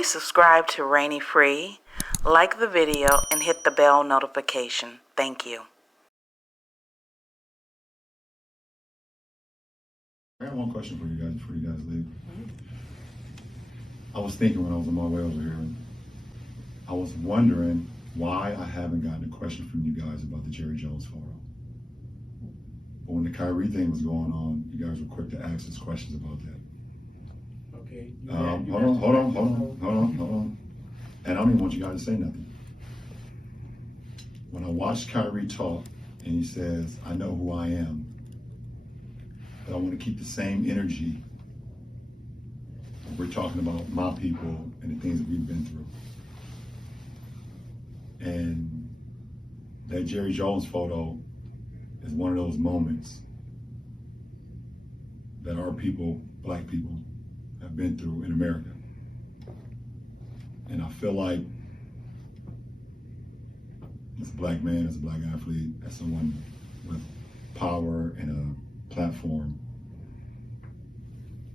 Please subscribe to Rainy Free, like the video, and hit the bell notification. Thank you. I got one question for you guys before you guys leave. I was thinking when I was on my way over here, I was wondering why I haven't gotten a question from you guys about the Jerry Jones photo. But when the Kyrie thing was going on, you guys were quick to ask us questions about that. Okay. Hold on. And I don't even want you guys to say nothing. When I watched Kyrie talk and he says, I know who I am, but I want to keep the same energy when we're talking about my people and the things that we've been through. And that Jerry Jones photo is one of those moments that our people, black people, have been through in America. And I feel like as a black man, as a black athlete, as someone with power and a platform,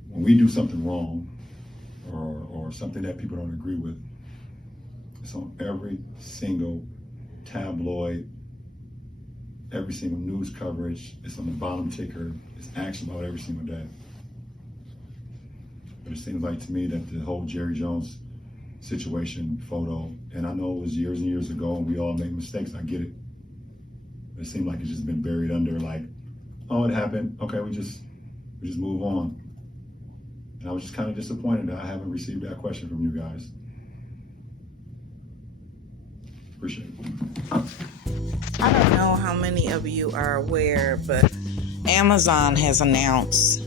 when we do something wrong or something that people don't agree with, it's on every single tabloid, every single news coverage. It's on the bottom ticker. It's asked about every single day. But it seems like to me that the whole Jerry Jones situation photo, and I know it was years and years ago and we all make mistakes, I get it. But it seemed like it's just been buried under like, oh, it happened. Okay, we just move on. And I was just kind of disappointed that I haven't received that question from you guys. Appreciate it. I don't know how many of you are aware, but Amazon has announced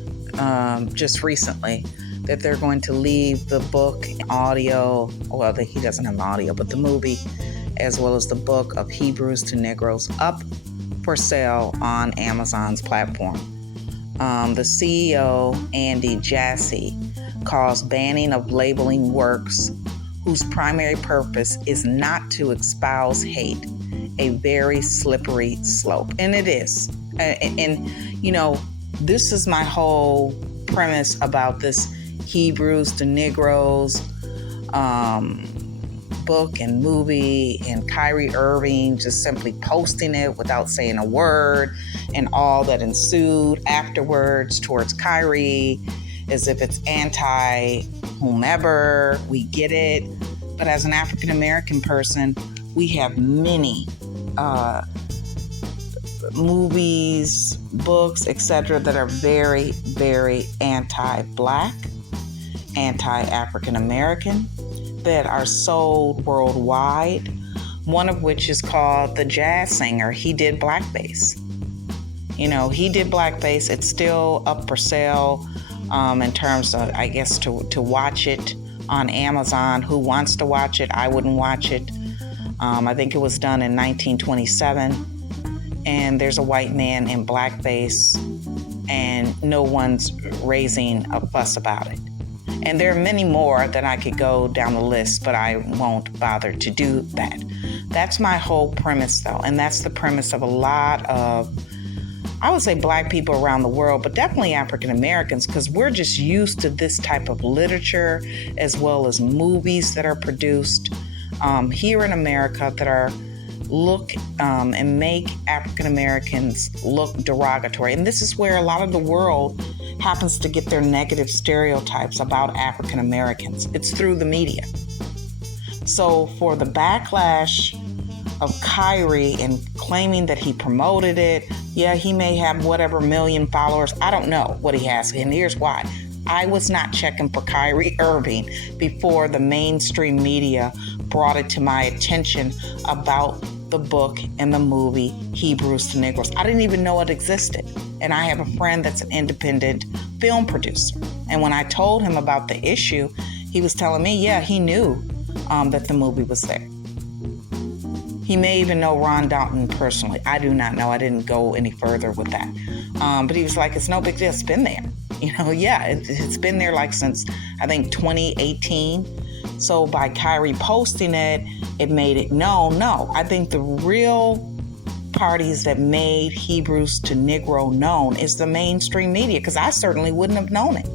just recently that they're going to leave the book audio, well, he doesn't have audio, but the movie, as well as the book of Hebrews to Negros, up for sale on Amazon's platform. The CEO, Andy Jassy, calls banning of labeling works whose primary purpose is not to espouse hate a very slippery slope. And it is. And you know, this is my whole premise about this Hebrews to Negros book and movie, and Kyrie Irving just simply posting it without saying a word, and all that ensued afterwards towards Kyrie as if it's anti whomever. We get it. But as an African American person, we have many movies, books, etc. that are very, very anti-Black, anti-African American, that are sold worldwide. One of which is called The Jazz Singer. He did blackface. You know, he did blackface. It's still up for sale in terms of, I guess, to watch it on Amazon. Who wants to watch it? I wouldn't watch it. I think it was done in 1927. And there's a white man in blackface, and no one's raising a fuss about it. And there are many more that I could go down the list, but I won't bother to do that. That's my whole premise, though. And that's the premise of a lot of, I would say, Black people around the world, but definitely African Americans, because we're just used to this type of literature, as well as movies that are produced here in America that are look and make African Americans look derogatory. And this is where a lot of the world happens to get their negative stereotypes about African Americans. It's through the media. So for the backlash of Kyrie and claiming that he promoted it, yeah, he may have whatever million followers. I don't know what he has. And here's why. I was not checking for Kyrie Irving before the mainstream media brought it to my attention about the book and the movie Hebrews to Negros. I didn't even know it existed. And I have a friend that's an independent film producer. And when I told him about the issue, he was telling me, yeah, he knew that the movie was there. He may even know Ron Dalton personally. I do not know. I didn't go any further with that. But he was like, it's no big deal. It's been there. You know, yeah, it's been there like since, I think, 2018. So by Kyrie posting it, it made it known. No, I think the real parties that made Hebrews to Negro known is the mainstream media, because I certainly wouldn't have known it.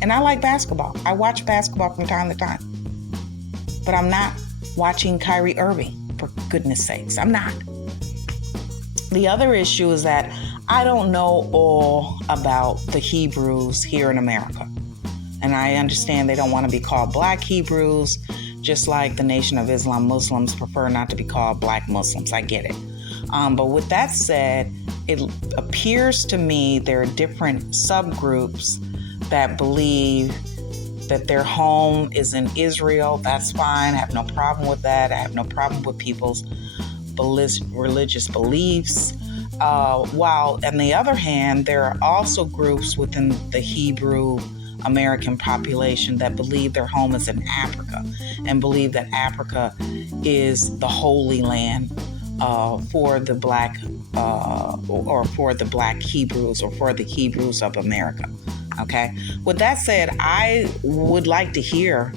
And I like basketball. I watch basketball from time to time. but I'm not watching Kyrie Irving, for goodness sakes. I'm not. The other issue is that I don't know all about the Hebrews here in America. And I understand they don't want to be called Black Hebrews, just like the Nation of Islam Muslims prefer not to be called Black Muslims. I get it. But with that said, it appears to me there are different subgroups that believe that their home is in Israel. That's fine. I have no problem with that. I have no problem with people's religious beliefs. While on the other hand, there are also groups within the Hebrew American population that believe their home is in Africa and believe that Africa is the holy land for the Black or for the Black Hebrews or for the Hebrews of America. Okay. With that said, I would like to hear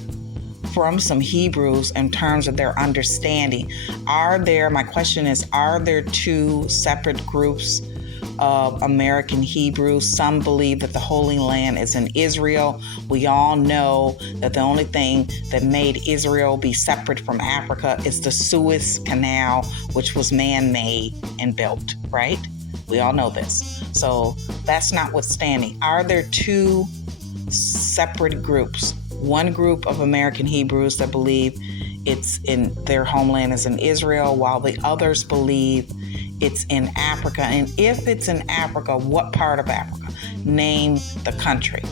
from some Hebrews in terms of their understanding. My question is, are there two separate groups of American Hebrews? Some believe that the Holy Land is in Israel. We all know that the only thing that made Israel be separate from Africa is the Suez Canal, which was man-made and built, right? We all know this. So that's notwithstanding. Are there two separate groups? One group of American Hebrews that believe it's in their homeland is in Israel, while the others believe it's in Africa. And if it's in Africa, what part of Africa? Name the country.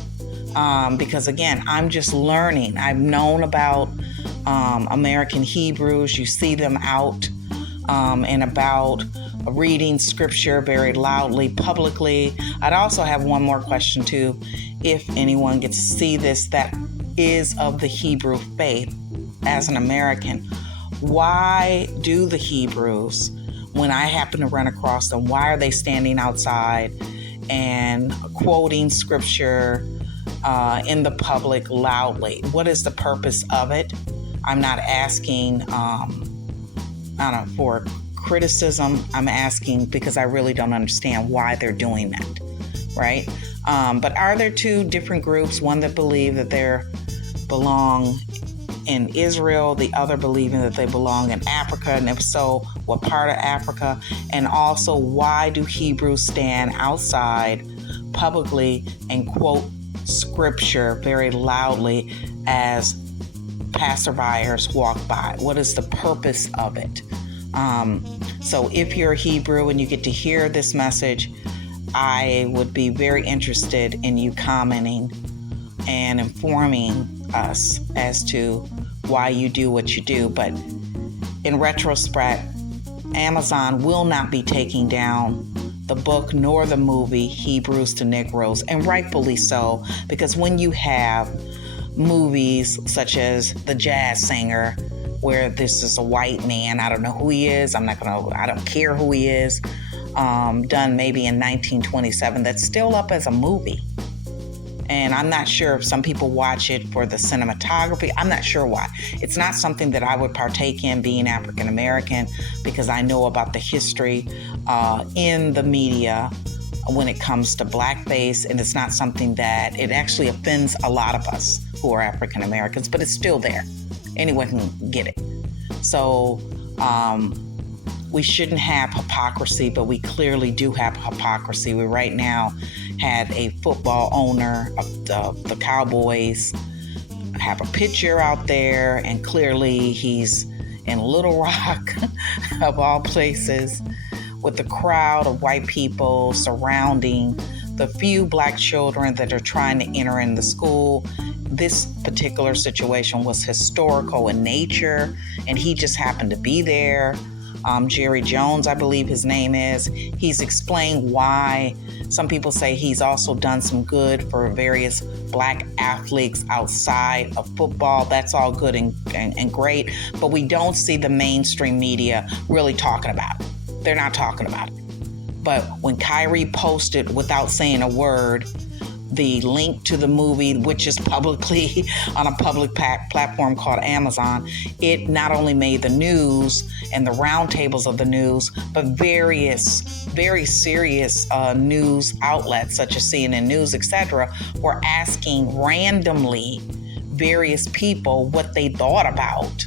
Because again, I'm just learning. I've known about American Hebrews. You see them out and about reading scripture very loudly, publicly. I'd also have one more question too. If anyone gets to see this that is of the Hebrew faith as an American, why do the Hebrews, when I happen to run across them, why are they standing outside and quoting scripture in the public loudly? What is the purpose of it? I'm not asking for criticism. I'm asking because I really don't understand why they're doing that, right? But are there two different groups, one that believe that they belong in Israel, the other believing that they belong in Africa, and if so, what part of Africa? And also, why do Hebrews stand outside publicly and quote scripture very loudly as passerbyers walk by? What is the purpose of it? So if you're a Hebrew and you get to hear this message, I would be very interested in you commenting and informing us as to why you do what you do. But in retrospect, Amazon will not be taking down the book nor the movie Hebrews to Negros, and rightfully so, because when you have movies such as The Jazz Singer, where this is a white man, I don't know who he is, I don't care who he is, done maybe in 1927, that's still up as a movie. And I'm not sure if some people watch it for the cinematography. I'm not sure why. It's not something that I would partake in, being African American, because I know about the history in the media when it comes to blackface, and it's not something that it actually offends a lot of us who are African Americans, but it's still there. Anyone can get it. So we shouldn't have hypocrisy, but we clearly do have hypocrisy. We right now had a football owner of the Cowboys have a picture out there, and clearly he's in Little Rock, of all places, with the crowd of white people surrounding the few black children that are trying to enter in the school. This particular situation was historical in nature, and he just happened to be there. Jerry Jones, I believe his name is. He's explained why. Some people say he's also done some good for various black athletes outside of football. That's all good and great, but we don't see the mainstream media really talking about it. They're not talking about it. But when Kyrie posted, without saying a word, the link to the movie, which is publicly on a public platform called Amazon, it not only made the news and the roundtables of the news, but various very serious news outlets such as CNN News, etc., were asking randomly various people what they thought about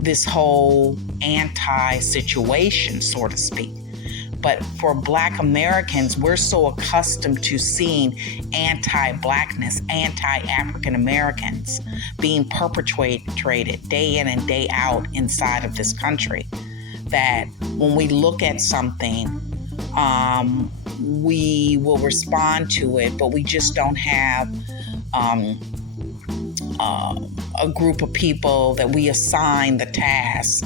this whole anti-situation, so to speak. But for Black Americans, we're so accustomed to seeing anti-Blackness, anti-African Americans being perpetrated day in and day out inside of this country, that when we look at something, we will respond to it, but we just don't have a group of people that we assign the task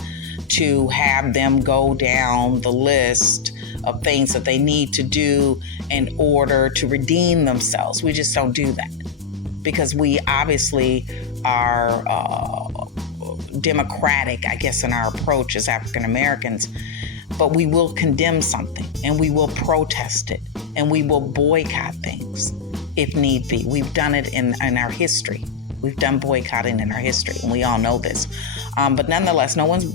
to have them go down the list of things that they need to do in order to redeem themselves. We just don't do that because we obviously are democratic, I guess, in our approach as African Americans. But we will condemn something and we will protest it and we will boycott things if need be. We've done it in our history. We've done boycotting in our history, and we all know this. But nonetheless, no one's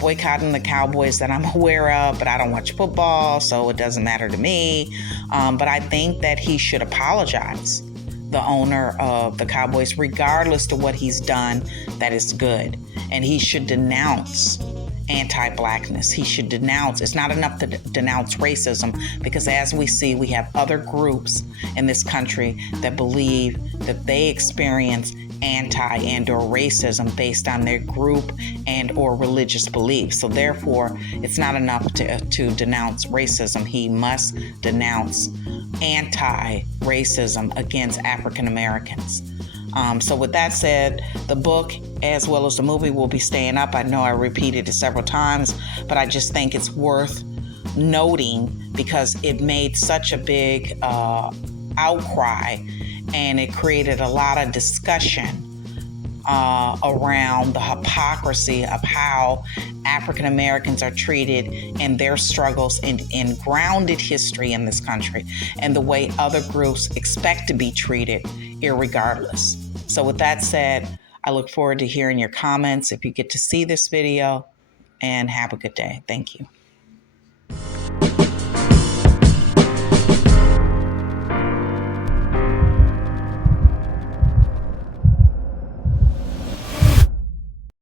boycotting the Cowboys that I'm aware of, but I don't watch football, so it doesn't matter to me. But I think that he should apologize, the owner of the Cowboys, regardless to what he's done that is good. And he should denounce anti-Blackness. He should denounce, it's not enough to denounce racism, because as we see, we have other groups in this country that believe that they experience anti and or racism based on their group and or religious beliefs. So therefore, it's not enough to denounce racism. He must denounce anti-racism against African Americans. So with that said, the book as well as the movie will be staying up. I know I repeated it several times, but I just think it's worth noting because it made such a big outcry, and it created a lot of discussion around the hypocrisy of how African Americans are treated and their struggles in grounded history in this country, and the way other groups expect to be treated irregardless. So with that said, I look forward to hearing your comments if you get to see this video, and have a good day. Thank you.